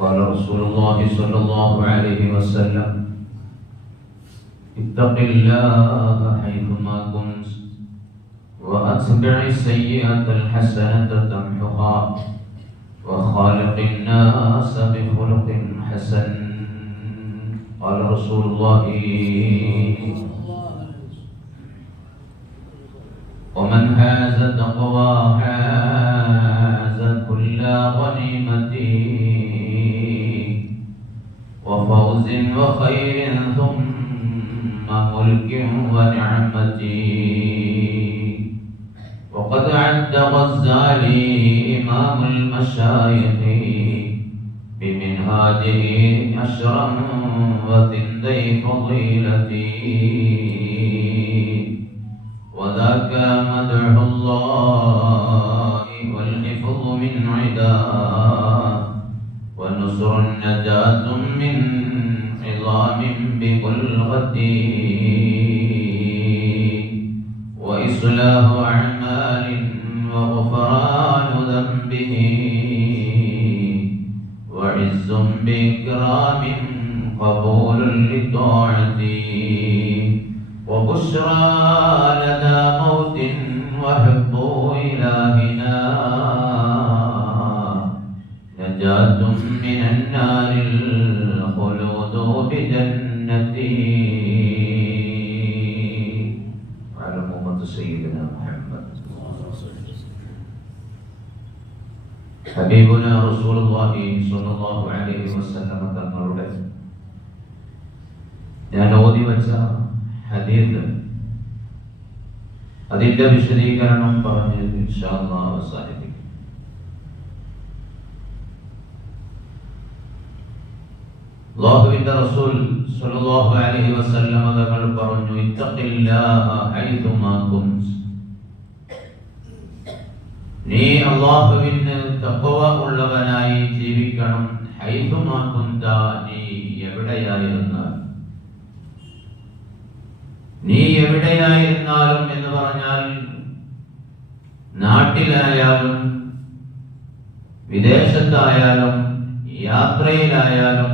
قال رسول الله صلى الله عليه وسلم اتق الله حيثما كنت وأتبع السيئة الحسنة تمحها وخالق الناس بخلق حسن. قال رسول الله ومن هاز تقوى هاز كل غنيمة وفوز وخير ثم ملك ونعمة. وقد عد غزالي إمام المشايخ بمنهاجه أشرا وثندي فضيلتي وذاك مدح الله والحفظ من عداه ونصر نجاة من عظام ببلغتي وإصلاح أعمال وغفران ذنبه وعز بإكرام قبول لطاعتي وبشرى لدى موت وحب إلهنا نجاة من النار الخلود بجنتي. على أمة سيدنا محمد حبيبنا رسول الله صلى الله عليه وسلم തങ്ങളുടെ ഞാൻ ഓതി വച്ച ഹദീസ് അതിന്റെ വിശദീകരണം പറഞ്ഞ് ഇൻഷാ അല്ലാഹ് അവസാനിപ്പിക്കും. അല്ലാഹുവിന്റെ റസൂൽ സ്വല്ലല്ലാഹു അലൈഹി വസല്ലം തങ്ങൾ പറഞ്ഞു ഇത്തഖില്ലാഹ ഹൈതുമാ കുൻത. നീ അല്ലാഹുവിന് തഖ്വ ഉള്ളവനായി ജീവിക്കണം. ഹൈതുമാ കുൻത, നീ എവിടെയായിരുന്നാലും. നീ എവിടെയായിരുന്നാലും എന്ന് പറഞ്ഞാൽ നാട്ടിലായാലും വിദേശത്തായാലും യാത്രയിലായാലും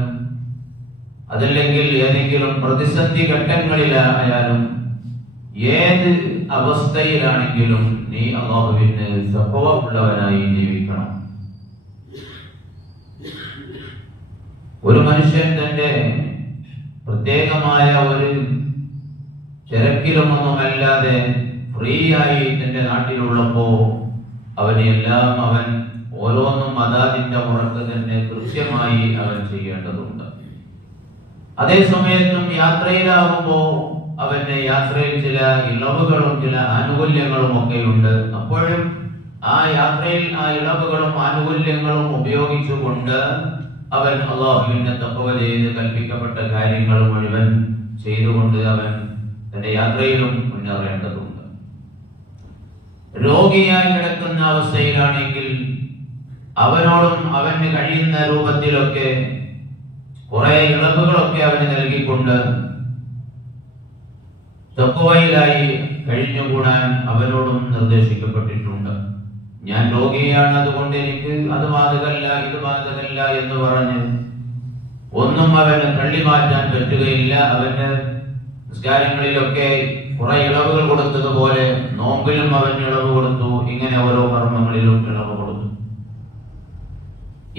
അതല്ലെങ്കിൽ ഏതെങ്കിലും പ്രതിസന്ധി ഘട്ടങ്ങളിലായാലും ഏത് അവസ്ഥയിലാണെങ്കിലും നീ അല്ലാഹുവിന് തഖ്വ ഉള്ളവനായി ജീവിക്കണം. ഒരു മനുഷ്യൻ തന്റെ പ്രത്യേകമായ ഒരു തിരക്കിലൊന്നുമല്ലാതെ ഫ്രീ ആയി തന്റെ നാട്ടിലുള്ളപ്പോ അവനെല്ലാം അവൻ ഓരോന്നും അതാതിന്റെ മുറക്ക് തന്നെ കൃത്യമായി അവൻ ചെയ്യേണ്ടതുണ്ട്. അതേ സമയത്തും യാത്രയിലാവുമ്പോ അവന്റെ യാത്രയിൽ ചില ഇളവുകളും ചില ആനുകൂല്യങ്ങളും ഒക്കെ ഉണ്ട്. അപ്പോഴും ആ യാത്രയിൽ ആ ഇളവുകളും ആനുകൂല്യങ്ങളും ഉപയോഗിച്ചുകൊണ്ട് അവൻ അല്ലാഹുവിന്റെ തഖ്വ ചെയ്ത് കൽപ്പിക്കപ്പെട്ട കാര്യങ്ങൾ മുഴുവൻ ചെയ്തുകൊണ്ട് അവൻ തന്റെ യാത്രയിലും മുന്നേറേണ്ടതുണ്ട്. രോഗിയായി കിടക്കുന്ന അവസ്ഥയിലാണെങ്കിൽ അവനോടും അവന് കഴിയുന്ന രൂപത്തിലൊക്കെ കുറെ ഇളവുകളൊക്കെ അവന് നൽകിക്കൊണ്ട് തഖ്വയിലായി കഴിഞ്ഞുകൂടാൻ അവനോടും നിർദ്ദേശിക്കപ്പെട്ടിട്ടുണ്ട്. ഞാൻ രോഗിയാണ്, അതുകൊണ്ട് എനിക്ക് അത് ബാധകല്ല ഇത് ബാധകല്ല എന്ന് പറഞ്ഞ് ഒന്നും അവന് തള്ളി മാറ്റാൻ പറ്റുകയില്ല. അവന് നിസ്കാരങ്ങളിലൊക്കെ കുറെ ഇളവുകൾ കൊടുത്തതുപോലെ നോമ്പിലും അവൻ ഇളവ് കൊടുത്തു. ഇങ്ങനെ ഓരോ കർമ്മങ്ങളിലും ഇളവ് കൊടുത്തു.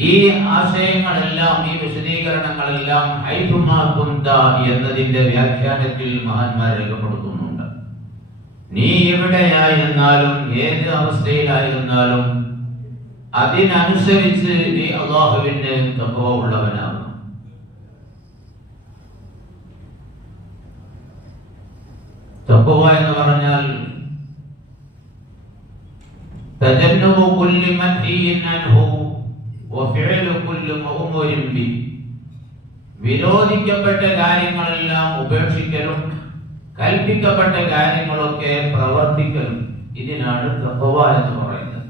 ഈ ആശയങ്ങളെല്ലാം ഈ വിശദീകരണങ്ങളെല്ലാം ഹൈതുമാ കുന്ത എന്നതിന്റെ വ്യാഖ്യാനത്തിൽ മഹാന്മാർ രേഖപ്പെടുത്തുന്നുണ്ട്. നീ എവിടെയായിരുന്നാലും ഏത് അവസ്ഥയിലായിരുന്നാലും അതിനനുസരിച്ച് നീ അല്ലാഹുവിന്റെ തഖ്വ ഉള്ളവനാകും. തഖ്വ എന്ന് പറഞ്ഞാൽ തജന്നബു കുല്ലി മൻഹിയിൻ അൻഹു വഫിഅലു കുല്ലി മഅ്മൂരിൻ ബി. വിരോധിക്കപ്പെട്ട കാര്യങ്ങളെല്ലാം ഉപേക്ഷിക്കലും കൽപ്പിക്കപ്പെട്ട കാര്യങ്ങളൊക്കെ പ്രവർത്തിക്കലും, ഇതിനാണ് തഖ്വ എന്ന് പറയുന്നത്.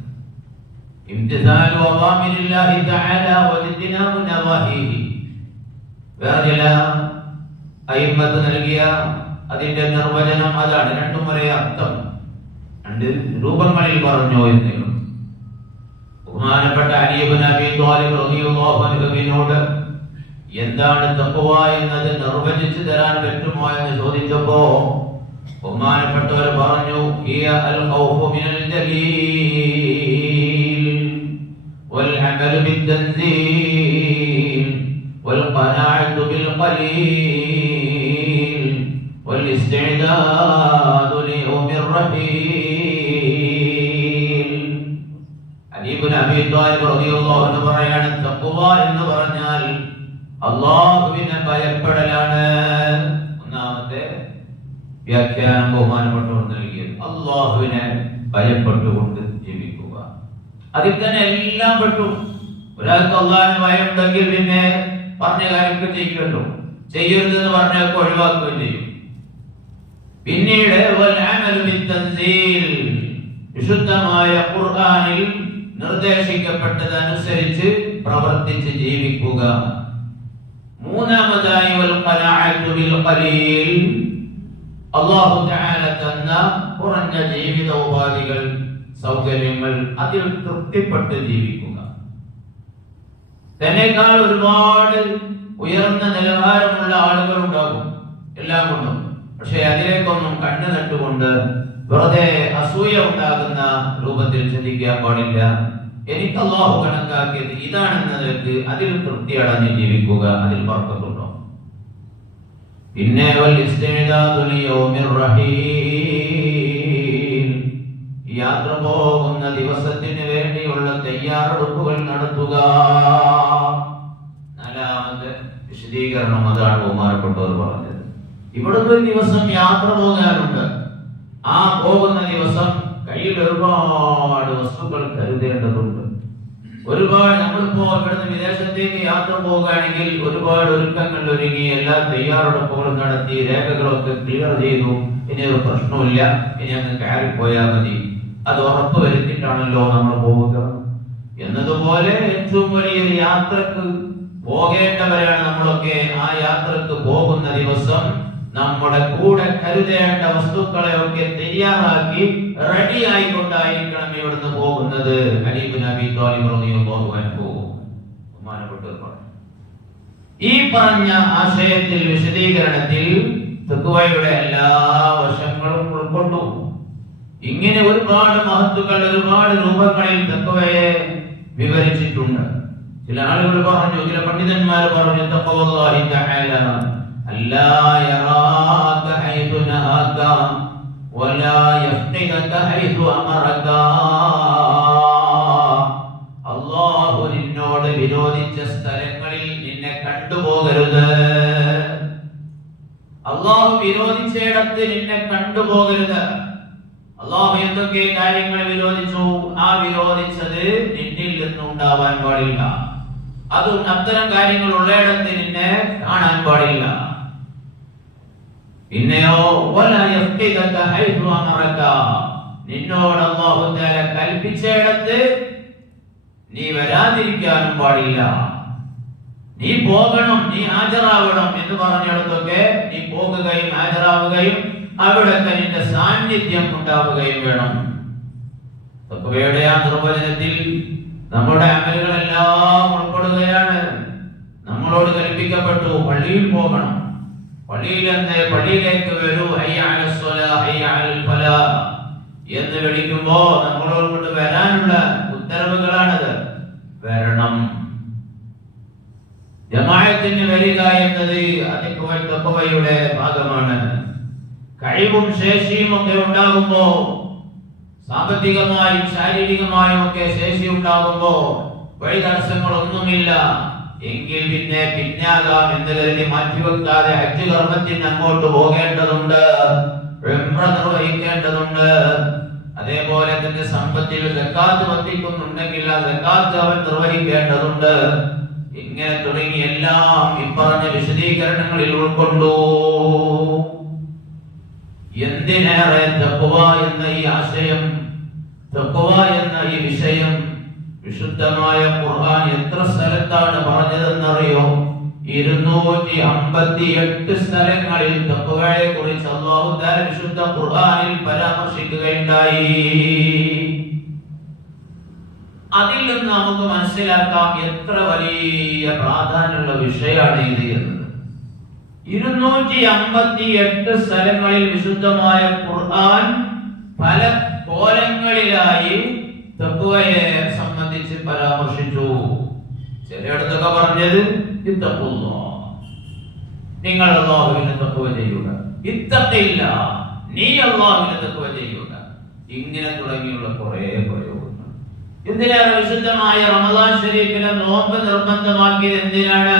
ഇംതിസാലു അവാമിരില്ലാഹി തആല വഇജ്തിനാബു നവാഹിഹി. വേറെ അയിമ്മത്ത് നൽകിയ അതിന്റെ നിർവചനം അതാണ്. രണ്ടും ഒരേ അർത്ഥം, രണ്ട് രൂപങ്ങളിൽ പറഞ്ഞു എന്നേലും. ബഹുമാനപ്പെട്ട അലി ഇബ്നു അബീ ത്വാലിബ് റളിയല്ലാഹു അൻഹുവിനോട് എന്താണ് തഖ്വ എന്നത് നിർവചിച്ചു തരാൻ പറ്റുമോ എന്ന് ചോദിച്ചപ്പോ ബഹുമാനപ്പെട്ടവർ പറഞ്ഞു ഹിയ അൽ ഖൗഫു മിനൽ ജലീൽ വൽ അമലു ബിത്തൻസീൽ വൽ ഖനാഅതു ബിൽ ഖലീൽ വൽ ഇസ്തിഅദാദു ലിയൗമിർ റഹീൽ. അലി ഇബ്നു അബീ ത്വാലിബ് റളിയല്ലാഹു അൻഹു പറയാണ് തഖ്വ എന്ന് പറഞ്ഞാൽ അല്ലാഹുവിനെ ഭയപ്പെടലാണ്. ഒന്നാമത്തെ വ്യാഖ്യാനം ബഹുമാനപ്പെട്ടവർ നൽകിയത് അല്ലാഹുവിനെ ഭയപ്പെട്ടുകൊണ്ട് ജീവിക്കുക. അതിൽ തന്നെ എല്ലാം പെട്ടു. ഒരാൾക്ക് അല്ലാഹുവിനെ ഭയമുണ്ടെങ്കിൽ പിന്നെ പറഞ്ഞ കാര്യമൊക്കെ ചെയ്യണ്ടോ, ചെയ്യരുതെന്ന് പറഞ്ഞൊക്കെ ഒഴിവാക്കുകയും ചെയ്യും. പിന്നീട് വൽ അമലു ബിത്തൻസീൽ, വിശുദ്ധമായ ഖുർആനിൽ നിർദ്ദേശിക്കപ്പെട്ടതനുസരിച്ച് പ്രവർത്തിച്ച് ജീവിക്കുക. മൂന്നാമതായി വൽ ഖനാഅതു ബിൽ ഖലീൽ, അല്ലാഹു തആല തന്ന കുറഞ്ഞ ജീവിത ഉപാധികൾ, സൗകര്യങ്ങൾ, അതിൽ തൃപ്തിപ്പെട്ട് ജീവിക്കുക. തന്നെക്കാൾ ഒരുപാട് ഉയർന്ന നിലവാരമുള്ള ആളുകൾ ഉണ്ടാകും എല്ലാം കൊണ്ടും. പക്ഷെ അതിലേക്കൊന്നും കണ്ണു നട്ടുകൊണ്ട് വെറുതെ അസൂയ ഉണ്ടാകുന്ന രൂപത്തിൽ ചിന്തിക്കാൻ പാടില്ല. എനിക്ക് അല്ലാഹു കണക്കാക്കിയത് ഇതാണെന്നതിലേക്ക് അതിൽ തൃപ്തി അടഞ്ഞ് ജീവിക്കുക. അതിൽ ബർക്കത്തുണ്ടോ? പിന്നെ വൽ ഇസ്തിഅദാദു ലിയൗമിർ റഹീൽ, യാത്ര പോകുന്ന ദിവസത്തിന് വേണ്ടിയുള്ള തയ്യാറെടുപ്പുകൾ നടത്തുക. നാലാമത്തെ വിശദീകരണം അതാണ് ബഹുമാനപ്പെട്ടവർ പറഞ്ഞത്. ഇവിടുത്തെ ഒരു ദിവസം യാത്ര പോകാനുണ്ട്. ആ പോകുന്ന ദിവസം കയ്യിൽ ഒരുപാട് വസ്തുക്കൾ കരുതേണ്ടതുണ്ട്. ഒരുപാട് നമ്മളിപ്പോ ഇവിടുന്ന് വിദേശത്തേക്ക് യാത്ര പോകുകയാണെങ്കിൽ ഒരുപാട് ഒരുക്കങ്ങൾ ഒരുങ്ങി എല്ലാ തയ്യാറെടുപ്പുകളും നടത്തി രേഖകളൊക്കെ ക്ലിയർ ചെയ്തു. ഇനി ഒരു പ്രശ്നമില്ല, ഇനി അങ്ങ് കയറിപ്പോയാൽ മതി, അത് ഉറപ്പ് വരുത്തിയിട്ടാണല്ലോ നമ്മൾ പോവുക. എന്നതുപോലെ ഏറ്റവും വലിയൊരു യാത്രക്ക് പോകേണ്ടവരാണ് നമ്മളൊക്കെ. ആ യാത്രക്ക് പോകുന്ന ദിവസം നമ്മുടെ കൂടെ കരുതേണ്ട വസ്തുക്കളെ ഒക്കെ തയ്യാറാക്കി റെഡി ആയിക്കൊണ്ടായിരിക്കണം ഇവിടുന്ന് പോകുന്നത്. അലി ഇബ്നു അബീ ത്വാലിബ് റളിയല്ലാഹു അൻഹു ബഹുമാനപ്പെട്ടവർ പറഞ്ഞു. ഈ പറഞ്ഞ ആശയത്തിൽ, വിശദീകരണത്തിൽ തഖ്വയുടെ എല്ലാ വശങ്ങളും ഉൾക്കൊണ്ടു. ഇങ്ങനെ ഒരുപാട് മഹത്തുക്കൾ ഒരുപാട് രൂപങ്ങളിൽ തഖ്വയെ വിവരിച്ചിട്ടുണ്ട്. ചില ആളുകൾ പറഞ്ഞു, ചില പണ്ഡിതന്മാർ പറഞ്ഞു തഖ്വല്ലാഹി തആല അല്ലാ യറാക ഹൈതു നഹാക വലാ യഫ്ഖിദക ഹൈതു അമറക. അല്ലാഹു നിന്നോട് വിരോധിച്ച സ്ഥലങ്ങളിൽ നിന്നെ കണ്ടുപോകരുത്. അല്ലാഹു വിരോധിച്ചിടത്ത് നിന്നെ കണ്ടുപോകരുത്. അല്ലാഹു എന്തൊക്കെ കാര്യങ്ങൾ വിരോധിച്ചു, ആ വിരോധിച്ചത് നിന്നിൽ നിന്നുണ്ടാവാൻ പാടില്ല. അതും അത്തരം കാര്യങ്ങൾ ഉള്ളയിടത്ത് നിന്നെ കാണാൻ പാടില്ല. പിന്നെയോ വലാ യഫ്ഖിദക ഹൈതു അമറക, നിന്നോട് അല്ലാഹു തആല കൽപ്പിച്ചയിടത്ത് നീ വരാതിരിക്കാനും പാടില്ല. നീ പോകണം, നീ ഹാജരാവണം എന്ന് പറഞ്ഞിടത്തൊക്കെ നീ പോകുകയും ഹാജരാവുകയും അവിടൊക്കെ നിന്റെ സാന്നിധ്യം ഉണ്ടാവുകയും വേണം. തഖ്വയുടെ ആ നിർവചനത്തിൽ നമ്മുടെ അമലുകളെല്ലാം ഉൾപ്പെടുകയാണ്. നമ്മളോട് കൽപ്പിക്കപ്പെട്ടു പള്ളിയിൽ പോകണം, പള്ളിയിലേക്ക് വരൂ, ഹയ്യ അലസ് സ്വലാ ഹയ്യ അലൽ ഫലാഹ് എന്ന് വിളിക്കുമ്പോ നമ്മളോട് കൊണ്ട് വരാനുള്ള ഉത്തരവുകളാണത്. വരണം. ജമാഅത്തിന് വരിക എന്നത് തഖ്വയുടെ ഭാഗമാണ്. കഴിവും ശേഷിയും ഒക്കെ ഉണ്ടാകുമ്പോ, സാമ്പത്തികമായും ശാരീരികമായും ഒക്കെ ശേഷി ഉണ്ടാകുമ്പോ വഴി തടസ്സങ്ങളൊന്നുമില്ല എങ്കിൽ പിന്നെ പിന്നാകാം എന്ന് കരുതി മാറ്റിവെക്കാതെ ഹജ്ജ് കർമ്മത്തിന് അങ്ങോട്ട് പോകേണ്ടതുണ്ട്, ഉംറ നിർവഹിക്കേണ്ടതുണ്ട്. അതേപോലെ തന്നെ സമ്പത്തിൽ സക്കാത്ത് വർദ്ധിക്കുന്നുണ്ടെങ്കിൽ ആ സക്കാത്ത് അവൻ നിർവഹിക്കേണ്ടതുണ്ട്. ഇങ്ങനെ തുടങ്ങി എല്ലാം ഇപ്പറഞ്ഞ വിശദീകരണങ്ങളിൽ ഉൾക്കൊണ്ടു. എന്തിനേറെ തഖ്വ എന്ന ഈ ആശയം, തഖ്വ എന്ന ഈ വിഷയം വിശുദ്ധമായ ഖുർആൻ എത്ര സ്ഥലത്താണ് പറഞ്ഞതെന്നറിയോ? 258 സ്ഥലങ്ങളിൽ തഖ്വയെ കുറിച്ച് അല്ലാഹു തആല വിശുദ്ധ ഖുർആനിൽ പരാമർശിക്കുകയുണ്ടായി. അതിൽ നിന്ന് നമുക്ക് മനസ്സിലാക്കാം എത്ര വലിയ പ്രാധാന്യമുള്ള വിഷയമാണ് ഇത് എന്നത്. 258 സ്ഥലങ്ങളിൽ വിശുദ്ധമായ ഖുർആൻ പല കോലങ്ങളിലായി തഖ്വയെ സംബന്ധിച്ച് പരാമർശിച്ചു. ചിലയിടത്തൊക്കെ പറഞ്ഞത് നിങ്ങൾ അല്ലാഹുവിനെ തഖ്വ ചെയ്യുക, ഇത്തഖില്ല നീ അല്ലാഹുവിനെ തഖ്വ ചെയ്യുക, ഇങ്ങനെ തുടങ്ങിയുള്ള കുറെ പ്രയോഗങ്ങൾ. എന്തിനാണ് വിശുദ്ധമായ റമദാൻ ശരീഫിലെ നോമ്പ് നിർബന്ധമാക്കിയത്? എന്തിനാണ്?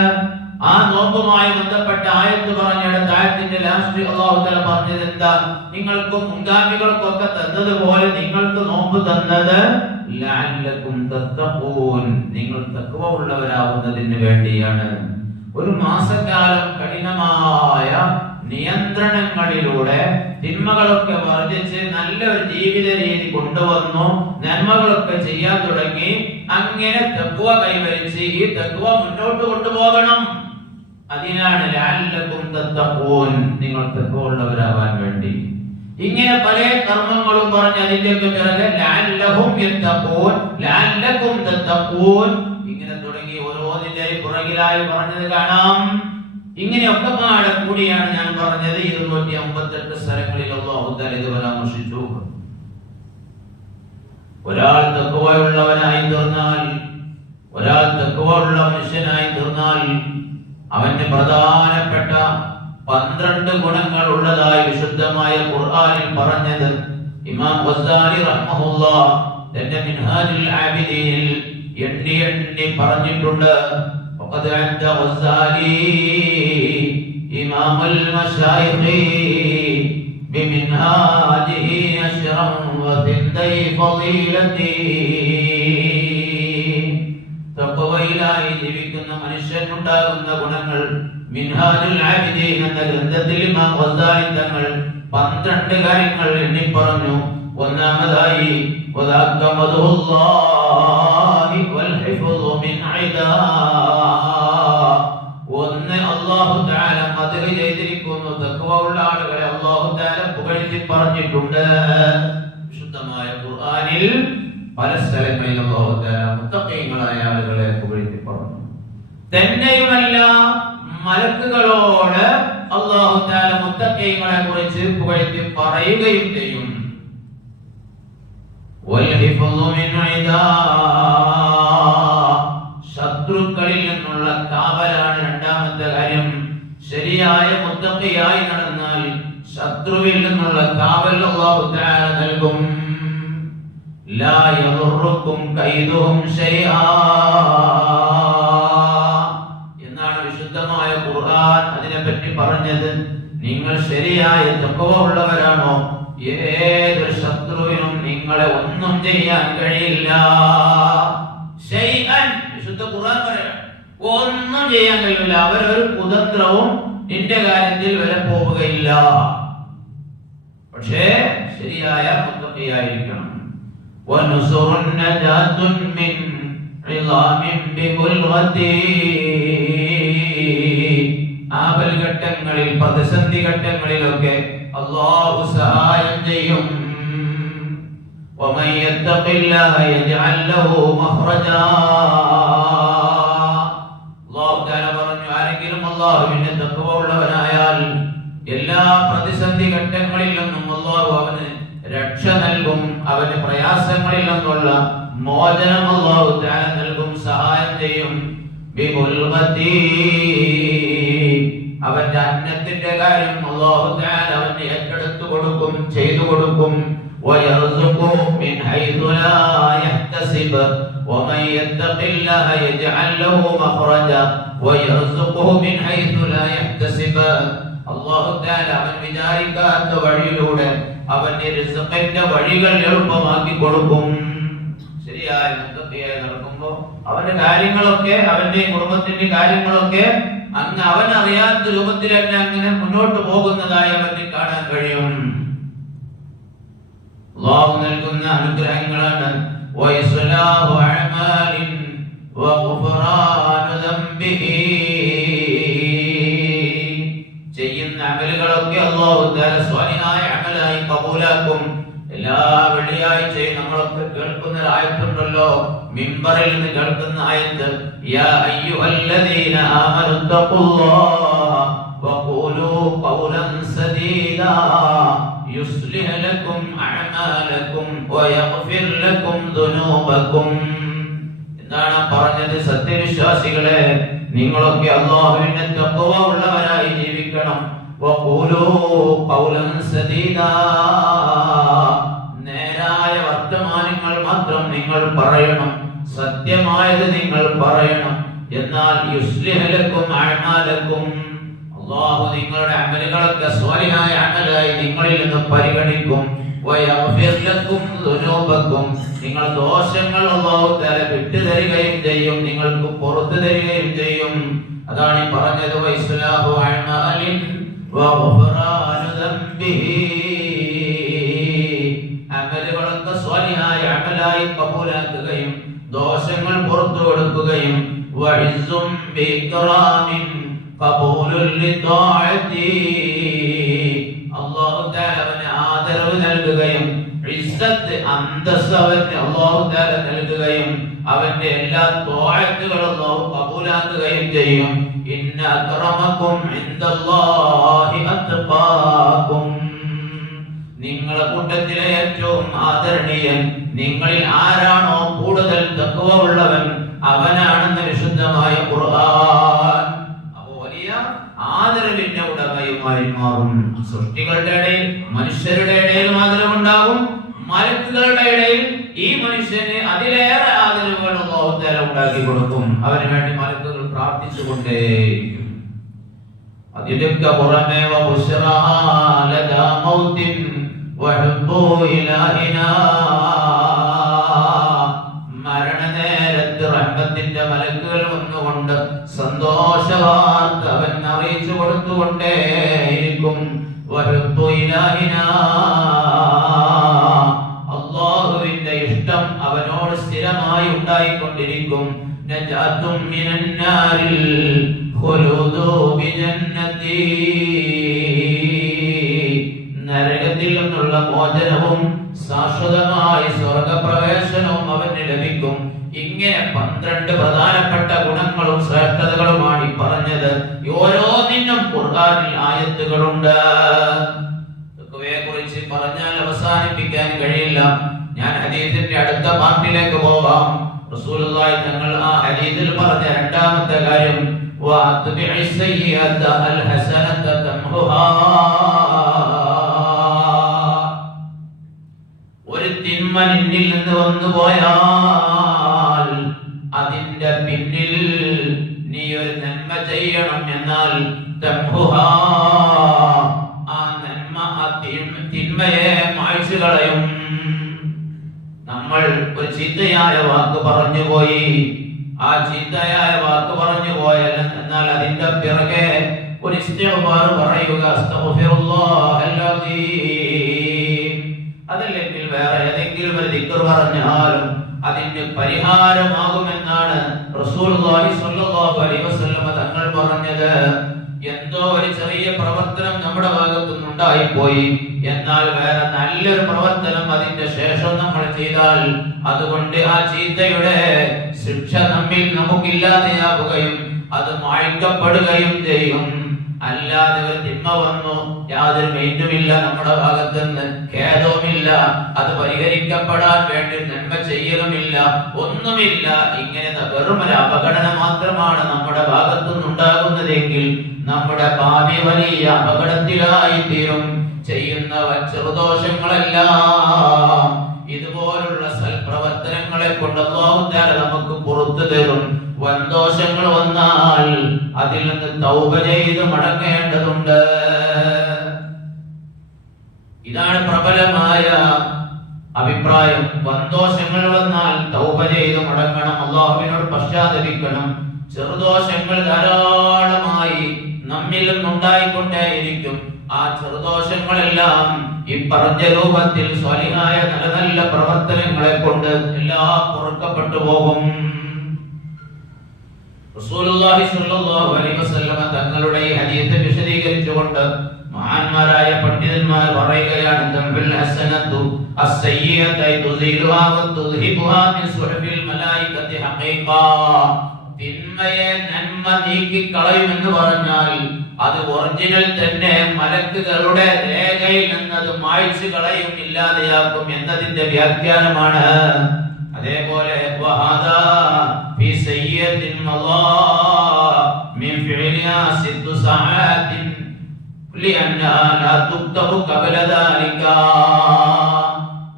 ആ നോമ്പുമായി ബന്ധപ്പെട്ട ആയത്ത് പറഞ്ഞിടത്ത് ആയത്തിന്റെ ലാസ്റ്റ് അല്ലാഹു തആല പറഞ്ഞത് എന്താ? നിങ്ങൾക്കും മുൻഗാമികൾക്കൊക്കെ തന്നതുപോലെ നിങ്ങൾക്ക് നോമ്പ് തന്നത് ലഅല്ലകും തത്തഖൂൻ, നിങ്ങൾ തഖ്വ ഉള്ളവരാവുന്നതിന് വേണ്ടിയാണ്. ഒരു മാസക്കാലം കഠിനമായ നിയന്ത്രണങ്ങളിലൂടെ തിന്മകളൊക്കെ വർജിച്ച് നല്ലൊരു ജീവിത രീതി കൊണ്ടുവന്നു, നന്മകളൊക്കെ ചെയ്യാൻ തുടങ്ങി. അങ്ങനെ തഖ്വ കൈവരിച്ച് ഈ തഖ്വ മുന്നോട്ട് കൊണ്ടുപോകണം. അതിനാണ് ലഅല്ലകും തത്തഖൂൻ, നിങ്ങൾ തഖ്വ ഉള്ളവരാവാൻ വേണ്ടി. ഇങ്ങനെ പല കർമ്മങ്ങളും പറഞ്ഞ് അതിന്റെയൊക്കെ പിറകെ ലഅല്ലഹും യത്തഖൂൻ, ലഅല്ലകും തത്തഖൂൻ, ഇങ്ങനെ തുടങ്ങി ഓരോന്നിന്റെയും പുറകിലായി പറഞ്ഞത് കാണാം. ഇങ്ങനെയൊക്കെ പാടെ കൂടിയാണ് ഞാൻ പറഞ്ഞത് 258 സ്ഥലങ്ങളിൽ അല്ലാഹു തആല ഇത് പരാമർശിച്ചു. ഒരാൾ തഖ്വയുള്ളവനായി തീർന്നാൽ, ഒരാൾ തഖ്വയുള്ള മനുഷ്യനായി തീർന്നാൽ അവന് പ്രധാനപ്പെട്ട 12 ഗുണങ്ങൾ ഉള്ളതായി വിശുദ്ധമായ ഖുർആനിൽ പറഞ്ഞത് ഇമാം ഗസ്സാലി റഹ്മഹുല്ലാഹ് തന്റെ മിൻഹാജുൽ ആബിദീനിൽ എണ്ണി പറഞ്ഞിട്ടുണ്ട്. وقد عد غزالي إمام المشايخ بمنهاجه أشرا وثنتي فضيلتي. തഖ്വയിലായി ജീവിക്കുന്ന മനുഷ്യനുണ്ടാകുന്ന ഗുണങ്ങൾ മിൻഹാജുൽ ആബിദീൻ എന്ന ഗ്രന്ഥത്തിൽ ഇമാം ഗസ്സാലി തങ്ങൾ 12 കാര്യങ്ങൾ എണ്ണി പറഞ്ഞു. ഒന്നാമതായി വദാക മദ്ഹുല്ലാഹി വൽ ഹിഫ്ളു മിൻ ഇദാ, ഒന്ന് അല്ലാഹു തആല മദ്ഹ് ചെയ്തിരിക്കുന്നു, തഖ്വ ഉള്ള ആളുകളെ അല്ലാഹു തആല പുകഴ്ത്തി പറഞ്ഞിട്ടുണ്ട്. വിശുദ്ധമായ ഖുർആനിൽ പല സ്ഥലങ്ങളിൽ അല്ലാഹു തആല മുത്തഖീങ്ങളായ ആളുകളെ പുകഴ്ത്തി പറഞ്ഞു. തന്നെയുമല്ല മലക്കുകളോട് അല്ലാഹു തആല മുത്തഖീങ്ങളെ കുറിച്ച് പുകഴ്ത്തി പറയുകയും ചെയ്യും. ശത്രുക്കളിൽ നിന്നുള്ള കാവലാണ് രണ്ടാമത്തെ കാര്യം. ശരിയായ മുത്തഖിയായി നടന്നാൽ ശത്രുവിൽ നിന്നുള്ള കാവൽ അല്ലാഹു തആല നൽകും. ലാ യദുറുക്കും കൈദുഹും ശൈആ എന്നാണ് വിശുദ്ധമായ ഖുർആൻ അതിനെപ്പറ്റി പറഞ്ഞത്. നിങ്ങൾ ശരിയായ തഖ്വ ഉള്ളവരാണോ, ഏതൊരു ശത്രുവിനും നിങ്ങളെ ഒന്നും ചെയ്യാൻ കഴിയില്ല. ശൈഅൻ വിശുദ്ധ ഖുർആൻ പറയാം, ഒന്നും ചെയ്യാൻ കഴിയില്ല. അവരൊരു കുതന്ത്രവും നിന്റെ കാര്യത്തിൽ വരെ പോവുകയില്ല. പക്ഷേ ശരിയായ മുത്തഖിയായിരിക്കണം. വനുസുറുൻ നജാതുൻ മിൻ ഇളാമിൻ ബിമുൽഗതി, ആപൽ ഘട്ടങ്ങളിൽ പ്രതിസന്ധി ഘട്ടങ്ങളിലൊക്കെ അല്ലാഹു സഹായം ചെയ്യും. വമൻ യത്തഖില്ലാഹ യജ്അൽ ലഹു മഖ്റജാ, അല്ലാഹു തആല പറഞ്ഞു, ആരെങ്കിലും അല്ലാഹുവിനെ തഖ്വ ഉള്ളവനായാൽ എല്ലാ പ്രതിസന്ധി ഘട്ടങ്ങളിൽ നിന്നും അല്ലാഹു അവന് രക്ഷ നൽകും. അവന് പ്രയാസങ്ങളിൽ നിന്നുള്ള മോചനം അല്ലാഹു തആല നൽകും, സഹായം ചെയ്യും. ബിമുൽഗതി, അവന്റെ അന്നത്തിന്റെ കാര്യം അല്ലാഹു തആല അവന് ഏറ്റെടുത്തു കൊടുക്കും, ചെയ്തു കൊടുക്കും. വയർസുഖു മിൻ ഹൈതു ലാ യഹ്തസിബ് വമൻ യത്തഖില്ലാഹ യജ്അൽ ലഹു മഖ്റജ വയർസുഖു മിൻ ഹൈതു ലാ യഹ്തസിബ്, അല്ലാഹു തആല അവൻ വിചാരിക്കാത്ത വഴിയിലൂടെ അവന്റെ റിസ്ഖിന്റെ വഴികൾ എളുപ്പമാക്കി കൊടുക്കും. ശരിയായ മുത്തഖിയായി നടക്കുമ്പോൾ അവന്റെ കാര്യങ്ങളൊക്കെ, അവന്റെ കുടുംബത്തിന്റെ കാര്യങ്ങളൊക്കെ അങ്ങ് അവൻ അറിയാത്ത രൂപത്തിൽ തന്നെ അങ്ങനെ മുന്നോട്ട് പോകുന്നതായി അവന് കാണാൻ കഴിയും. അല്ലാഹു നൽകുന്ന അനുഗ്രഹങ്ങളാണ് വയസ്സലാഹു അഅമാലിൻ വഗുഫറാനു ദംബിഹി, ചെയ്യുന്ന അമലുകളൊക്കെ അല്ലാഹു തആല സ്വാലിഹായ അമലായി കബൂലാക്കും. എല്ലാ വെള്ളിയാഴ്ചയും നമ്മളൊക്കെ കേൾക്കുന്ന ആയത്തുണ്ടല്ലോ, മിമ്പറിൽ നിന്ന് കേൾക്കുന്ന ആയത്ത് യാ അയ്യുഹല്ലദീന ആമനു തഖുല്ലാഹ വഖൂലൂ ഖൗലൻ സദീദാ യുസ്ലിഹ് ലക്കും അഅമാലക്കും വയഗ്ഫിർ ലക്കും ദുനൂബക്കും. എന്താണ് പറഞ്ഞത്? സത്യവിശ്വാസികളെ, നിങ്ങളൊക്കെ അല്ലാഹുവിന്റെ തഖ്വ ഉള്ളവരായി ജീവിക്കണം. വഖൂലൂ ഖൗലൻ സദീദാ, നേരായ വർത്തമാനങ്ങൾ മാത്രം നിങ്ങൾ പറയണം, സത്യമായത് നിങ്ങൾ പറയണം. എന്നാൽ യുസ്ലിഹ് ലക്കും അഅമാലക്കും, അല്ലാഹു നിങ്ങളുടെ അമലുകളൊക്കെ സ്വാലിഹായ അമലായി നിങ്ങളിൽ നിന്ന് പരിഗണിക്കും. വയഗ്ഫിർ ലക്കും ദുനൂബക്കും, നിങ്ങൾ ദോഷങ്ങൾ അല്ലാഹു തആല വിട്ടുതരികയും ചെയ്യും, നിങ്ങൾക്ക് പുറത്തു തരികയും ചെയ്യും. അതാണ് ഈ പറഞ്ഞത് വൈസ്ലാഹു അഅമാലിൻ വഗ്ഫറാനു ദംബിഹി, അമലുകളൊക്കെ സ്വാലിഹായ അമലായി കബൂലാക്കുകയും ദോഷങ്ങൾ പുറത്തു കൊടുക്കുകയും വഇസ്സും ബിഇക്റാമിൻ ഖബൂലുൽ ലിതാഅതി, അല്ലാഹു തആല അവന് ആദരവ് നൽകുകയും ഇസ്സത്ത് അന്തസ്സ് അവന് അല്ലാഹു തആല നൽകുകയും അവന്റെ എല്ലാ ത്വാഅത്തുകളും അല്ലാഹു കബൂലാക്കുകയും ചെയ്യും. ഇന്ന അക്രമക്കും ഇൻദല്ലാഹി അത്ഖാകും, നിങ്ങളുടെ കൂട്ടത്തിലെ ഏറ്റവും ആദരണീയൻ, നിങ്ങളിൽ ആരാണോ കൂടുതൽ തഖ്വ ഉള്ളവൻ അവനാണെന്ന് വിശുദ്ധമായ ഖുർആൻ. അപ്പോൾ വലിയ ആദരവിന്റെ ഉടമയുമായി മാറും. സൃഷ്ടികളുടെ ഇടയിൽ, മനുഷ്യരുടെ ഇടയിൽ ആദരവുണ്ടാകും, മലക്കുകളുടെ ഇടയിൽ ഈ മനുഷ്യന് അതിലേറെ ആദരവുകൾ അല്ലാഹു തആല ഉണ്ടാക്കി കൊടുക്കും. അവന് വേണ്ടി മലക്കുകൾ പ്രാർത്ഥിച്ചുകൊണ്ടേയിരിക്കും. അതിലൊക്കെ പുറമേ വബുശ്റാ ലദാ മൗതിൻ വഹബ്ബു ഇലാഹിനാ, മരണനേരത്ത് റഹ്മത്തിന്റെ മലക്കുകൾ വന്നുകൊണ്ട് സന്തോഷവാർത്ത അവൻ അറിയിച്ചു കൊടുത്തുകൊണ്ടേയിരിക്കും. വഹബ്ബു ഇലാഹിനാ, അല്ലാഹുവിന്റെ ഇഷ്ടം അവനോട് സ്ഥിരമായി ഉണ്ടായിക്കൊണ്ടിരിക്കും. നജാത്തും മിനന്നാരിൽ ഖുലൂദു ബിജന്നതി, നരകത്തിൽ നിന്നുള്ള മോചനവും ശാശ്വതമായ സ്വർഗ്ഗപ്രവേശനവും അവന് ലഭിക്കും. ഇങ്ങനെ 12 പ്രധാനപ്പെട്ട ഗുണങ്ങളും ശ്രേഷ്ഠതകളുമാണ് ഈ പറഞ്ഞത്. ഓരോന്നിനും ഖുർആനിൽ ആയത്തുകളുണ്ട്. തഖ്വയെ കുറിച്ച് പറഞ്ഞാൽ അവസാനിപ്പിക്കാൻ കഴിയില്ല. ഞാൻ ഹദീസിന്റെ അടുത്ത പാർട്ടിലേക്ക് പോകാം. റസൂലുള്ളാഹി തങ്ങൾ ആ ഹദീസിൽ പറഞ്ഞ രണ്ടാമത്തെ കാര്യം വഅത്ബിഇ സയ്യിഅത അൽ ഹസനത തംഹുഹാ, ഒരു തിന്മ നിന്നിൽ നിന്ന് വന്നു പോയാൽ അതിന്റെ പിന്നിൽ നീ ഒരു നന്മ ചെയ്യണം. എന്നാൽ തംഹുഹാ, ആ നന്മ ആ തിന്മയെ മായ്ച്ചു കളയും. നമ്മൾ ഒരു ചീത്തയായ വാക്ക് പറഞ്ഞുപോയി, ആ ചീത്തയായ വാക്ക് പറഞ്ഞു പോയാൽ എന്നാൽ അതിന്റെ പിറകെ ഒരു ഇസ്തിഗ്ഫാർ പറയുക, അസ്തഗ്ഫിറുല്ലാഹൽ അസീം, അതല്ലെങ്കിൽ വേറെ ഏതെങ്കിലും ഒരു ദിക്ർ പറഞ്ഞാലും അതിന് പരിഹാരമാകുമെന്നാണ് റസൂലുള്ളാഹി സ്വല്ലല്ലാഹു അലൈഹി വസല്ലം തങ്ങൾ പറഞ്ഞത്. എന്തോ ഒരു ചെറിയ പ്രവർത്തനം നമ്മുടെ ഭാഗത്തു നിന്നുണ്ടായിപ്പോയി, എന്നാൽ വേറെ നല്ലൊരു പ്രവർത്തനം അതിന്റെ ശേഷം നമ്മൾ ചെയ്താൽ അതുകൊണ്ട് ആ ചീത്തയുടെ ശിക്ഷ നമ്മിൽ നമുക്കില്ലാതെയാവുകയും അത് മായ്ക്കപ്പെടുകയും ചെയ്യും. അല്ലാതെ ഒരു തിന്മ വന്നു, യാതൊരു മെയിനുമില്ല, നമ്മുടെ ഭാഗത്ത് നിന്ന് ഖേദവുമില്ല, അത് പരിഹരിക്കപ്പെടാൻ വേണ്ടി നന്മ ചെയ്യലുമില്ല, ഒന്നുമില്ല, ഇങ്ങനെ വെറും ഒരു അവഗണന മാത്രമാണ് നമ്മുടെ ഭാഗത്തു നിന്നുണ്ടാകുന്നതെങ്കിൽ നമ്മുടെ ഭാവി വലിയ അപകടത്തിലായി തീരും. ചെയ്യുന്ന ചെറുദോഷങ്ങളെല്ലാം ഇതുപോലുള്ള സൽപ്രവർത്തനങ്ങളെ കൊണ്ട് അല്ലാഹു തആല നമുക്ക് പുറത്തു തരും. വൻദോഷങ്ങൾ വന്നാൽ അതിൽ നിന്ന് തൗബ ചെയ്ത് മടങ്ങേണ്ടതുണ്ട്. ഇതാണ് പ്രബലമായ അഭിപ്രായം. വൻദോഷങ്ങൾ വന്നാൽ തൗബ ചെയ്ത് മടങ്ങണം, അല്ലാഹുവിനോട് പശ്ചാത്തപിക്കണം. ചെറുദോഷങ്ങൾ ധാരാളമായി നമ്മിൽ നിന്നുണ്ടായിക്കൊണ്ടേയിരിക്കും. ആ ചെറുദോഷങ്ങളെല്ലാം ഈ പറഞ്ഞ രൂപത്തിൽ സ്വാലിഹായ നല്ല നല്ല പ്രവർത്തനങ്ങളെ കൊണ്ട് എല്ലാം പൊറുക്കപ്പെട്ടു പോകും. റസൂലുള്ളാഹി സ്വല്ലല്ലാഹു അലൈഹി വസല്ലം തങ്ങളുടെ ഈ ഹദീസ് വിശദീകരിച്ചുകൊണ്ട് മഹാന്മാരായ പണ്ഡിതന്മാർ പറയുകയാണ് തംബിൽ ഹസനതു അസ്സയ്യിഅത തുസിലുഹാ വതുദ്ഹിബുഹാ മിൻ സുഹബിൽ മലായികതി ഹഖീഖ. തിന്മയെ നന്മ നീക്കി കളയുമെന്ന് പറഞ്ഞാൽ അത് ഒറിജിനൽ തന്നെ മലക്കുകളുടെ രേഖയിൽ നിന്നത് മായ്ച്ചു കളയും, ഇല്ലാതെയാക്കും എന്നതിന്റെ വ്യാഖ്യാനമാണ്. അതേപോലെ വഹാദാ ഫീ സയ്യിഅത്തിൻ മളാ മിൻ ഫിഅലിഹാ 6 സഅാത്തിൻ ലിഅന്നഹാ ലാ തുക്തബു ഖബല ദാലിക.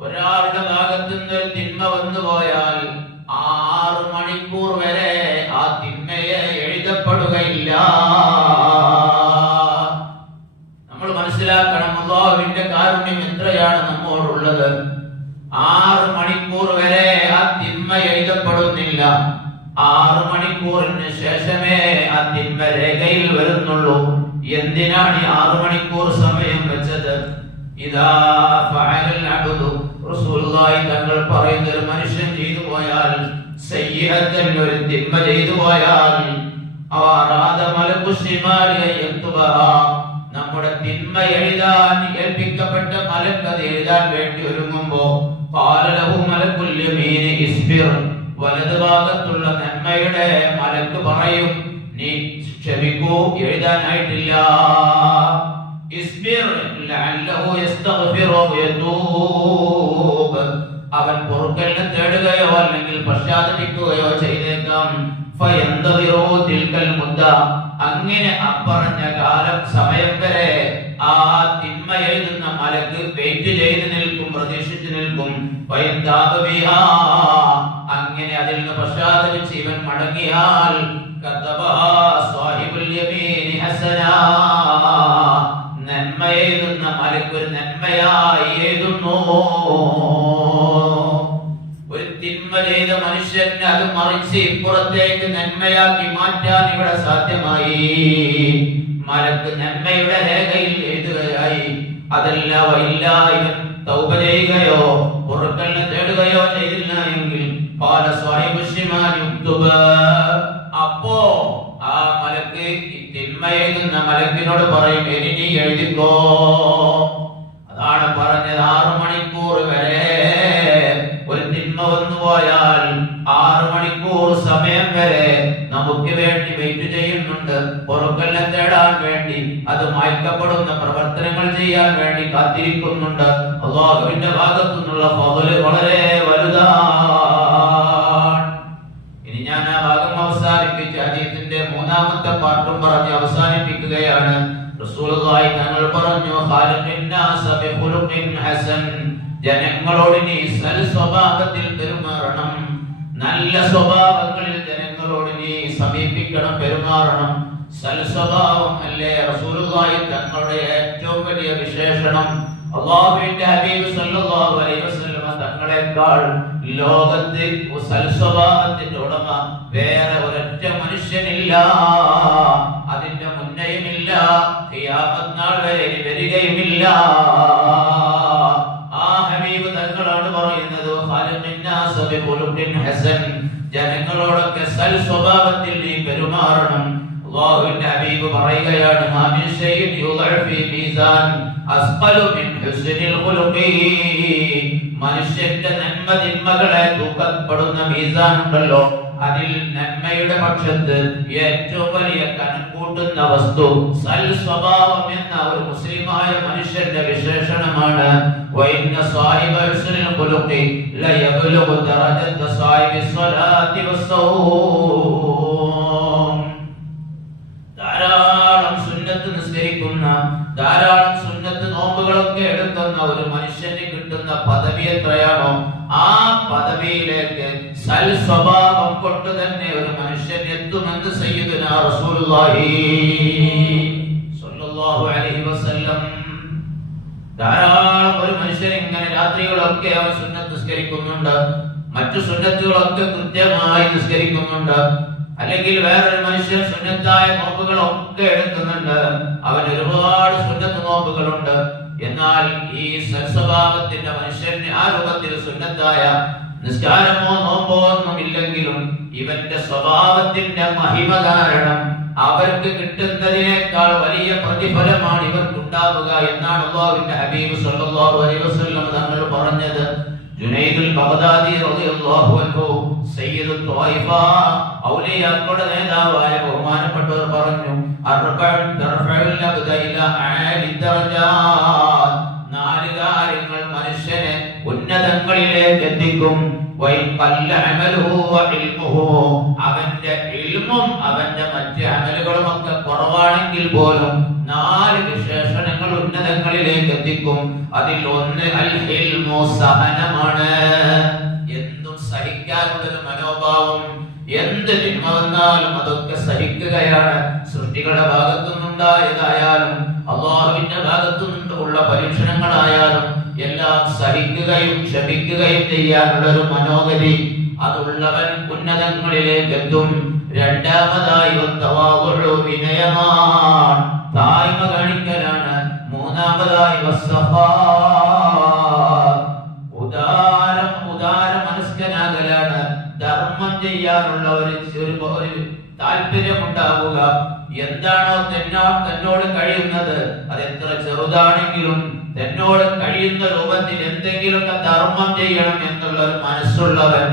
ഒരാളുടെ ഭാഗത്തു നിന്ന് തിന്മ വന്നു പോയാൽ 6 മണിക്കൂർ വരെ ആ തിന്മയെ എഴുതപ്പെടുകയില്ല. നമ്മൾ മനസ്സിലാക്കണം, അല്ലാഹുവിന്റെ കാരുണ്യം എത്രയാണ് നമ്മോടുള്ളത്. 6 മണിക്കൂർ വരെ ആ തിന്മ എഴുതപ്പെടുന്നില്ല. 6 മണിക്കൂറിന് ശേഷമേ ആ തിന്മ രേഖയിൽ വരുന്നുള്ളൂ. എന്തിനാണ് ഈ 6 മണിക്കൂർ സമയം വെച്ചത്? ഇദാ ഫഅലൽ അബ്ദു, റസൂലുള്ളാഹി തങ്ങൾ പറയുന്ന ഒരു മനുഷ്യൻ ചെയ്തു പോയാൽ, സയ്യിഅത്തൻ ഒരു തിന്മ ചെയ്തു പോയാൽ, അവാറാദ മലക്കു ശിമാലി യക്തുബഹാ, നമ്മുടെ തിന്മ എഴുതാൻ ഏൽപ്പിക്കപ്പെട്ട മലക്ക് അത് എഴുതാൻ വേണ്ടി ഒരുങ്ങുമ്പോ ഖാല ലഹു മലക്കുൽ യമീൻ ഇസ്ബിർ, വലതു ഭാഗത്തുള്ള നന്മയുടെ മലക്ക് പറയും, നീ ക്ഷമിക്കൂ, എഴുതാനായിട്ടില്ല. ഇസ്ബിർ ലഅല്ലഹു യസ്തഗ്ഫിറു വയതൂബ്, അവൻ പൊറുക്കലിനെ തേടുകയോ അല്ലെങ്കിൽ പശ്ചാത്തപിക്കുകയോ ചെയ്തേക്കാം. ഫയന്തദിറു തിൽകൽ മുദ്ദ, അങ്ങനെ അപ്പറഞ്ഞ കാലം സമയം വരെ ആ തിന്മ എഴുതുന്ന മലക്ക് വെയിറ്റ് ചെയ്ത് നിൽക്കും, പ്രതീക്ഷിച്ചു നിൽക്കും. അങ്ങനെ അതിൽ നിന്ന് പശ്ചാത്തപിച്ച് ഇവൻ മടങ്ങിയാൽ നന്മ എഴുതുന്ന മലക്ക് ഒരു നന്മയായി എഴുതുന്നു. ഒരു തിന്മ ചെയ്ത മനുഷ്യന് അത് മറിച്ച് ഇപ്പുറത്തേക്ക് നന്മയാക്കി മാറ്റാൻ ഇവിടെ സാധ്യമായി. മലക്ക് നന്മയുടെ രേഖയിൽ എഴുതുകയായി. അതല്ല വൈല്ല, ഇവൻ തൗബ ചെയ്യുകയോ പൊറുക്കലിനെ തേടുകയോ ചെയ്തില്ല എങ്കിൽ അപ്പോ ആ മലക്ക് തിന്മ എഴുതുന്ന മലക്കിനോട് പറയും, ഇനി നീ എഴുതിക്കോ. അതാണ് പറഞ്ഞത്, 6 മണിക്കൂർ വരെ ഒരു തിന്മ വന്നു പോയാൽ 6 മണിക്കൂർ സമയം വരെ നമുക്ക് വേണ്ടി വെയിറ്റ് ചെയ്യുന്നുണ്ട്. പൊറുക്കലിനെ തേടാൻ വേണ്ടി, അത് മായ്ക്കപ്പെടുന്ന പ്രവർത്തനങ്ങൾ ചെയ്യാൻ വേണ്ടി കാത്തിരിക്കുന്നുണ്ട്. അല്ലാഹുവിന്റെ ഭാഗത്തു നിന്നുള്ള ഫള് വളരെ വലുതാണ്. ഇനി ഞാൻ ആ ഭാഗം അവസാനിപ്പിച്ച് ഹദീസിന്റെ 3-ാമത്തെ പാർട്ടും പറഞ്ഞ് അവസാനിപ്പിക്കുകയാണ്. റസൂലുള്ളാഹി തങ്ങൾ പറഞ്ഞു, ഖാലിഖിൻ നാസ ബിഖുലുഖിൻ ഹസൻ, ജനങ്ങളോട് നീ സൽ സ്വഭാവത്തിൽ പെരുമാറണം. നല്ല സ്വഭാവങ്ങളിൽ ജനങ്ങളോട് നീ സമീപിക്കണം, പെരുമാറണം. സൽ സ്വഭാവം അല്ലേ റസൂലുള്ളാഹി തങ്ങളുടെ ഏറ്റവും വലിയ വിശേഷണം. അല്ലാഹുവിന്റെ ഹബീബ് സല്ലല്ലാഹു അലൈഹി വസല്ലം തങ്ങളെക്കാൾ ലോകത്ത് സൽ സ്വഭാവത്തിന്റെ ഉടമ വേറെ ഒരൊറ്റ മനുഷ്യനില്ല. അതിന്റെ മുന്നേയുമില്ല, ഖിയാമത്ത് നാൾ വരെ വരികയുമില്ല. ആ ഹബീബ് തങ്ങളാണ് പറയുന്നത്, ഖാലിഖിൻ നാസ ബിഖുലുഖിൻ ഹസൻ, ജനങ്ങളോടൊക്കെ സൽ സ്വഭാവത്തിൽ നീ പെരുമാറണം. അല്ലാഹുവിന്റെ ഹബീബ് പറയുകയാണ്, ഹാമിൻ ശൈഇൻ യുദഅ ഫീ മീസാൻ അസ്ഖലു മിൻ ഹുസ്നിൽ ഖുലുഖി, മനുഷ്യന്റെ നന്മ തിന്മകളെ തൂക്കപ്പെടുന്ന മീസാൻ ഉണ്ടല്ലോ, അതിൽ നന്മയുടെ പക്ഷത്ത് ഏറ്റവും വലിയ കണക്കൂട്ടുന്ന വസ്തു സൽ സ്വഭാവം എന്ന ഒരു മുസ്ലിമായ മനുഷ്യന്റെ വിശേഷണമാണ്. വഇന്ന സാഹിബ ഹുസ്നിൽ ഖുലുഖി ലയബ്ലുഗു ദറജത സാഹിബി സ്വലാത്തി വസ്സൗം, ധാരാളം സുന്നത്ത് നിസ്കരിക്കുന്ന, ധാരാളം സുന്നത്ത് നോമ്പുകളൊക്കെ എടുക്കുന്ന ഒരു മനുഷ്യന് കിട്ടുന്ന പദവി എത്രയാണോ, ആ പദവിയിലേക്ക് സൽ സ്വഭാവം കൊണ്ട് തന്നെ ഒരു മനുഷ്യൻ എത്തുമെന്ന് സയ്യിദുനാ റസൂലുള്ളാഹി സ്വല്ലല്ലാഹു അലൈഹി വസല്ലം. ധാരാളം ഒരു മനുഷ്യൻ ഇങ്ങനെ രാത്രികളൊക്കെ അവൻ സുന്നത്ത് നിസ്കരിക്കുന്നുണ്ട്, മറ്റു സുന്നത്തുകളൊക്കെ കൃത്യമായി നിസ്കരിക്കുന്നുണ്ട്, അല്ലെങ്കിൽ വേറൊരു മനുഷ്യൻ സുന്നത്തായ നോമ്പുകളൊക്കെ എടുക്കുന്നുണ്ട്, അവൻ ഒരുപാട് സുന്നത്ത് നോമ്പുകളുണ്ട്. എന്നാൽ ഈ സൽസ്വഭാവത്തിന്റെ മനുഷ്യന് ആ രൂപത്തിൽ സുന്നത്തായ നിസ്കാരമോ നോമ്പോ ഒന്നും ഇല്ലെങ്കിലും ഇവന്റെ സ്വഭാവത്തിന്റെ മഹിമ കാരണം അവർക്ക് കിട്ടുന്നതിനേക്കാൾ വലിയ പ്രതിഫലമാണ് ഇവർക്കുണ്ടാവുക എന്നാണ് അല്ലാഹുവിന്റെ ഹബീബ് സല്ലല്ലാഹു അലൈഹി വസല്ലം തങ്ങൾ പറഞ്ഞത്. ജുനൈദുൽ ബഗ്ദാദി റളിയല്ലാഹു അൻഹു സയ്യിദു ത്വായിഫ ഔലിയാക്കളുടെ നേതാവായ ബഹുമാനപ്പെട്ടവർ പറഞ്ഞു, അർബഅൻ തർഫഉൽ അബ്ദ ഇലാ ആലി ദറജാത്, നാല് കാര്യങ്ങൾ മനുഷ്യനെ ഉന്നതങ്ങളിലേക്ക് എത്തിക്കും. അവന്റെ ഇൽമും അവന്റെ മറ്റ് അമലുകളും ഒക്കെ കുറവാണെങ്കിൽ പോലും നാല് വിശേഷണങ്ങൾ ഉന്നതങ്ങളിലേക്ക് എത്തിക്കും. അതിൽ ഒന്ന് അൽ ഹിൽമു, സഹനമാണ്. എന്തും സഹിക്കാനുള്ളൊരു മനോഭാവം. എന്ത് തിന്മ വന്നാലും അതൊക്കെ സഹിക്കുകയാണ്. സൃഷ്ടികളുടെ ഭാഗത്തുനിന്നുണ്ടായതായാലും അല്ലാഹുവിന്റെ ഭാഗത്തുനിന്നുള്ള പരീക്ഷണങ്ങളായാലും എല്ലാം സഹിക്കുകയും ക്ഷമിക്കുകയും ചെയ്യാനുള്ള ഒരു മനോഗതി അതുള്ളവൻ ഉന്നതങ്ങളിലേക്ക് എത്തും. രണ്ടാമതായി വിനയമാണ്, താഴ്മ കാണിക്കലാണ്. മൂന്നാമതായി ഉദാര മനസ്കനാകലാണ്. ധർമ്മം ചെയ്യാനുള്ള ഒരു താല്പര്യമുണ്ടാവുക. എന്താണോ തന്നോട് കഴിയുന്നത്, അത് എത്ര ചെറുതാണെങ്കിലും തന്നോട് കഴിയുന്ന രൂപത്തിൽ എന്തെങ്കിലുമൊക്കെ ധർമ്മം ചെയ്യണം എന്നുള്ള ഒരു മനസ്സുള്ളവൻ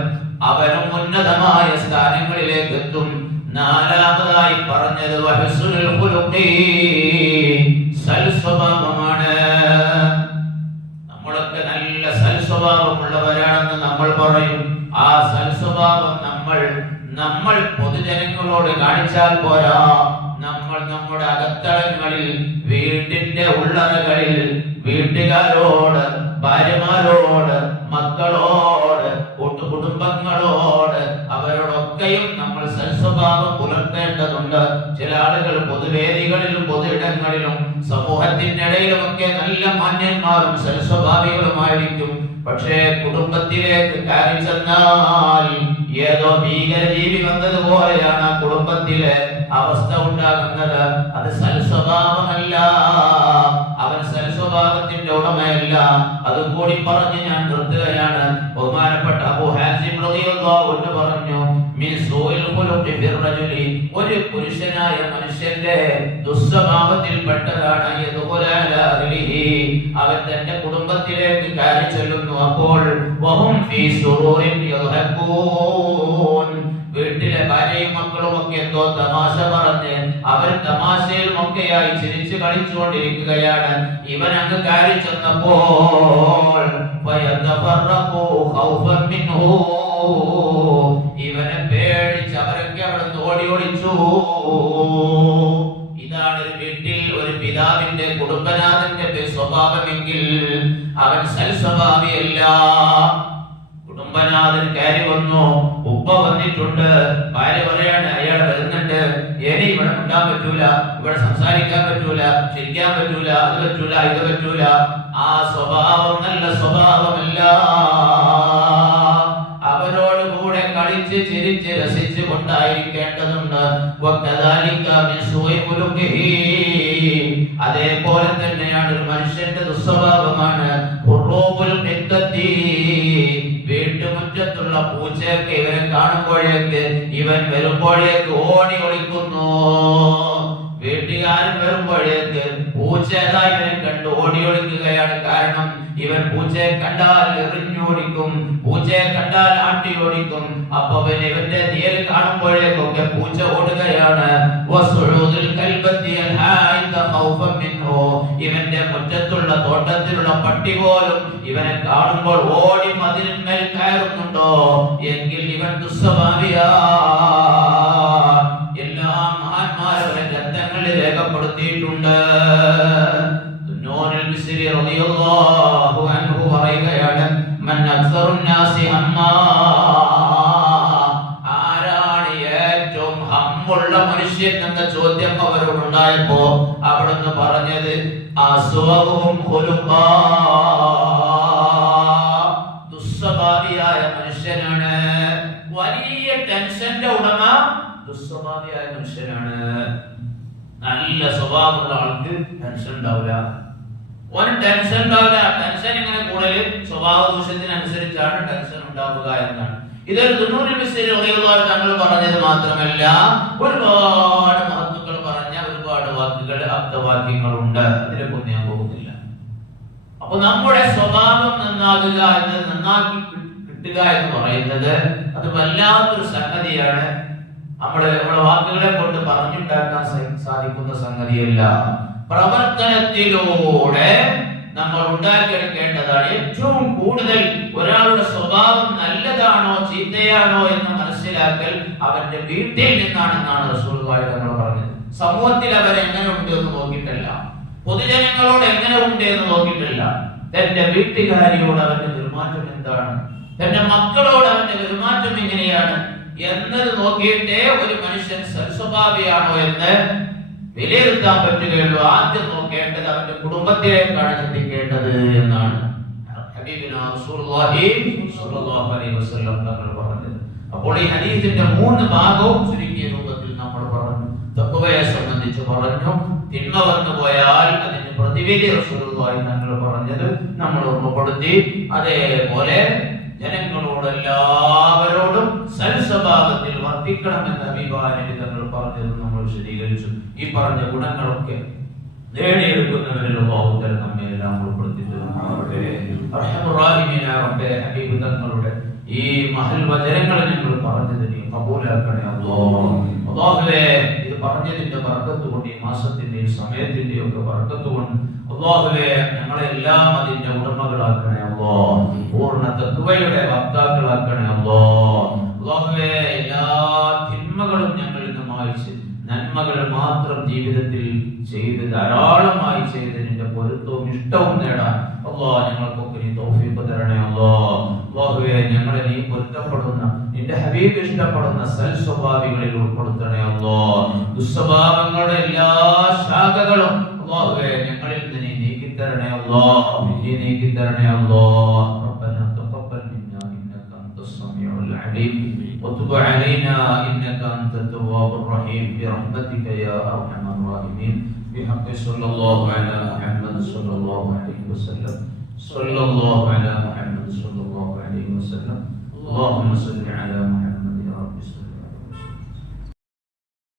അവനും ഉന്നതമായ സ്ഥാനങ്ങളിലേക്ക് എത്തും. നാലാമതായി പറഞ്ഞത് വഹ്സുനുൽ ഖുലുഖി, സൽസ്വഭാവമാണ്. നമ്മളൊക്കെ നല്ല സൽസ്വഭാവമുള്ളവരാണെന്ന് നമ്മൾ പറയും. ആ സൽസ്വഭാവം നമ്മൾ പൊതുജനങ്ങളോട് കാണിച്ചാൽ പോരാ. നമ്മൾ നമ്മുടെ അകത്തളങ്ങളിൽ, വീട്ടിന്റെ ഉള്ളറകളിൽ, വീട്ടുകാരോട്, ഭാര്യമാരോട്, മക്കളോട്, കുടുംബങ്ങളോട്, അവരോടൊക്കെയും നമ്മൾ സൽസ്വഭാവം പുലർത്തേണ്ടതുണ്ട്. ചില ആളുകൾ പൊതുവേദികളിലും പൊതുയിടങ്ങളിലും സമൂഹത്തിനിടയിലുമൊക്കെ നല്ല മാന്യന്മാരും സൽസ്വഭാവികളുമായിരിക്കും. പക്ഷേ കുടുംബത്തിലേക്ക് കയറി ചെന്നാൽ ഏതോ ഭീകര ജീവി വന്നതുപോലെയാണ് ആ കുടുംബത്തിലെ അവസ്ഥ ഉണ്ടാകുന്നത്. അത് സൽസ്വഭാവമല്ല, അവൻ സൽസ്വഭാവത്തിന്റെ ഉടമയല്ല. അതും കൂടി പറഞ്ഞ് ഞാൻ നിർത്തുകയാണ്. ബഹുമാനപ്പെട്ട അബൂ ഹാസിം റളിയല്ലാഹു അൻഹു പറഞ്ഞു, മിൻ സൂഇൽ ഖുലുഖി ഫിർ റജുലി, ഒരു പുരുഷനായ മനുഷ്യന്റെ ദുസ്വഭാവത്തിൽപ്പെട്ടതാണ് അവൻ തന്റെ കുടുംബത്തിലേക്ക് കയറി ചെല്ലുന്നു. അപ്പോൾ വഹും ഫീ സുറൂരിൻ യദ്ഹഖൂൻ, വീട്ടിലെ ഭാര്യയും മക്കളും ഒക്കെ എന്തോ തമാശ പറഞ്ഞ് അവർ തമാശയിലുമൊക്കെയായി ചിരിച്ചു കളിച്ചുകൊണ്ടിരിക്കുകയാണ്. ഇവൻ അങ്ങ് കയറി ചെന്നപ്പോൾ ഇവനെ പേടിച്ച് അവരൊക്കെ അവിടെ ഓടി ഓടിച്ചു. ഇതാണ് ഒരു വീട്ടിൽ ഒരു പിതാവിന്റെ, കുടുംബനാഥന്റെ സ്വഭാവമെങ്കിൽ അവൻ സൽസ്വഭാവിയല്ല. കുടുംബനാഥൻ കയറി വന്നു, ഉപ്പ വന്നിട്ടുണ്ട്, ഭാര്യ പറയാണ് അയാൾ വരുന്നുണ്ട്, ഇനി ഇവിടെ ഉണ്ടാൻ പറ്റൂല, ഇവിടെ സംസാരിക്കാൻ പറ്റൂല, ചിരിക്കാൻ പറ്റൂല, അത് പറ്റൂല, ഇത് പറ്റൂല. ആ സ്വഭാവം നല്ല സ്വഭാവമല്ല. അവരോട് കൂടെ കളിച്ച് ചിരിച്ച് രസിച്ച് കൊണ്ടായിരിക്കേണ്ടതുണ്ട്. അതേപോലെ തന്നെയാണ് ഒരു മനുഷ്യന്റെ ദുസ്വഭാവമാണ് വീട്ടുമുറ്റത്തുള്ള പൂച്ചയൊക്കെ ഇവരെ കാണുമ്പോഴേക്ക്, ഇവൻ വരുമ്പോഴേക്ക് ഓടി ഒളിക്കുന്നു. വീട്ടുകാരൻ വരുമ്പോഴേക്ക് പൂച്ച ഇവനെ കണ്ട് ഓടി ഒളിക്കുകയാണ്. കാരണം ഇവൻ പൂച്ചയെ കണ്ടാൽ എറിഞ്ഞോടിക്കും, പൂച്ചയെ കണ്ടാൽ ആട്ടി ഓടിക്കും. അപ്പൊ ഇവന്റെ തീയൽ കാണുമ്പോഴേക്കൊക്കെ പൂച്ച ഓടുകയാണ്. ഇവന്റെ മുറ്റത്തുള്ള തോട്ടത്തിലുള്ള പട്ടി പോലും ഇവനെ കാണുമ്പോൾ ഓടി മതിലിന്മേൽ കയറുന്നുണ്ടോ എങ്കിൽ ഇവൻ ദുസ്വഭാവിയാ. എല്ലാ മഹാന്മാരുടെ ഗ്രന്ഥങ്ങളിൽ രേഖപ്പെടുത്തിയിട്ടുണ്ട്. പറയുകയാണ്, ആരാണ് ഏറ്റവും ഹമ്മുള്ള മനുഷ്യൻ എന്ന ചോദ്യം അവരോടുണ്ടായപ്പോ അവിടുന്ന് പറഞ്ഞത് ദുസ്വഭാവിയായ മനുഷ്യനാണ്. വലിയ ടെൻഷന്റെ ഉടമ ദുസ്വഭാവിയായ മനുഷ്യനാണ്. നല്ല സ്വഭാവമുള്ള ആൾക്ക് ടെൻഷൻ ഉണ്ടാവില്ല. ഒരു ടെൻഷൻ ഉണ്ടാവില്ല. ടെൻഷൻ ഇങ്ങനെ കൂടുതൽ സ്വഭാവ ദൂഷ്യത്തിനനുസരിച്ചാണ് ടെൻഷൻ ഉണ്ടാവുക എന്നാണ്. ഇതൊരു തങ്ങൾ പറഞ്ഞത് മാത്രമല്ല, ഒരുപാട് മഹത്വം വാക്യങ്ങളുണ്ട്, അതിലേക്കൊന്നും ഞാൻ പോകുന്നില്ല. അപ്പൊ നമ്മുടെ സ്വഭാവം നന്നാകുക എന്ന്, നന്നാക്കി കിട്ടുക എന്ന് പറയുന്നത് അത് വല്ലാത്തൊരു സംഗതിയാണ്. നമ്മുടെ വാക്കുകളെ കൊണ്ട് പറഞ്ഞുണ്ടാക്കാൻ സാധിക്കുന്ന സംഗതിയല്ല. പ്രവർത്തനത്തിലൂടെ നമ്മൾ ഉണ്ടാക്കിയെടുക്കേണ്ടതാണ്. ഏറ്റവും കൂടുതൽ ഒരാളുടെ സ്വഭാവം നല്ലതാണോ ചീത്തയാണോ എന്ന് മനസ്സിലാക്കൽ അവന്റെ വീട്ടിൽ നിന്നാണെന്നാണ് റസൂലുള്ളാഹി തങ്ങൾ പറഞ്ഞത്. സമൂഹത്തിൽ അവർ എങ്ങനെ ഉണ്ട് എന്ന് നോക്കിയിട്ടല്ല, പൊതുജനങ്ങളോട് എങ്ങനെ ഉണ്ട് എന്ന് നോക്കിയിട്ടല്ല, തന്റെ വീട്ടുകാരിയോട് അവന്റെ പെരുമാറ്റം എന്താണ്, തന്റെ മക്കളോട് അവന്റെ പെരുമാറ്റം എങ്ങനെയാണ് എന്നത് നോക്കിയിട്ടേ ഒരു മനുഷ്യൻ സൽസ്വഭാവിയാണോ എന്ന് വിലയിരുത്താൻ പറ്റുകയുള്ളൂ. ആദ്യം നോക്കേണ്ടത് അവന്റെ കുടുംബത്തിലേക്കാണ് ചിന്തിക്കേണ്ടത് എന്നാണ് ഹബീബിനാ റസൂലുള്ളാഹി സ്വല്ലല്ലാഹു അലൈഹി വസല്ലം തങ്ങൾ പറഞ്ഞത്. അപ്പോൾ ഈ ഹദീസിന്റെ 3 ഭാഗവും ചുരുക്കിയ രൂപത്തിൽ നമ്മൾ പറഞ്ഞു. തഖ്വയെ സംബന്ധിച്ച് പറഞ്ഞു, തിന്മ വന്നു പോയാൽ അതിന് പ്രതിവിധി റസൂലുള്ളാഹി തങ്ങൾ പറഞ്ഞത് നമ്മൾ ഓർമ്മപ്പെടുത്തി. അതേപോലെ ജനങ്ങളോട് എല്ലാവരോടും സൽസ്വഭാവത്തിൽ വർത്തിക്കണമെന്ന് അഭിപ്രായം തങ്ങൾ പറഞ്ഞത് നമ്മൾ വിശദീകരിച്ചു. ഈ പറഞ്ഞ ഗുണങ്ങളൊക്കെ നേടിയെടുക്കുന്നവരിൽ അല്ലാഹു നമ്മെ എല്ലാം ഉൾപ്പെടുത്തി തരുമാറാകട്ടെ. റഹ്മാനായ റബ്ബേ, ഹബീബ് തങ്ങളുടെ ഈ മഹൽ വചനങ്ങൾ ഞങ്ങൾ പറഞ്ഞത് നീ കബൂലാക്കണേ അല്ലാഹുവേ. ഇത് പറഞ്ഞതിന്റെ ബർക്കത്ത് കൊണ്ട്, ഈ മാസത്തിന്റെ ഈ സമയത്തിന്റെ ഒക്കെ ബർക്കത്ത് കൊണ്ട് അല്ലാഹുവേ ഞങ്ങളെല്ലാം അതിന്റെ ഉടമകളാക്കണേ അല്ലാഹ്. പൂർണ്ണ തഖ്വയുടെ വക്താക്കളാക്കണേ അല്ലാഹുവേ. എല്ലാ തിന്മകളും ഞങ്ങളിൽ നിന്ന് മായ്ച്ച് നന്മകൾ മാത്രം ജീവിതത്തിൽ ചെയ്ത് ധാരാളമായി ചെയ്ത് നിന്റെ പൊരുത്തവും ഇഷ്ടവും നേടാൻ അല്ലാഹ് ഞങ്ങൾക്കൊക്കെ നീ തൗഫീഖ് തരണേ അല്ലാഹുവേ. ഞങ്ങളെ നീ പൊരുത്തപ്പെടുന്ന, നിന്റെ ഹബീബ് ഇഷ്ടപ്പെടുന്ന സൽസ്വഭാവികളിൽ ഉൾപ്പെടുത്തണേ അല്ലാഹ്. ദുസ്വഭാവങ്ങളുടെ എല്ലാ ശാഖകളും അല്ലാഹുവേ ഞങ്ങളിൽ നിന്ന് നീ നീക്കിത്തരണേ അല്ലാഹ്, നീ നീക്കിത്തരണേ അല്ലാഹ്. റബ്ബനാ തഖബ്ബൽ മിന്നാ ഇന്നക അൻതസ് സമീഉൽ അലീം وتب علينا إنك أنت التواب الرحيم برحمتك يا أرحم الراحمين بحق صلى الله على محمد صلى الله عليه وسلم صلى الله على محمد صلى الله عليه وسلم اللهم صل على محمد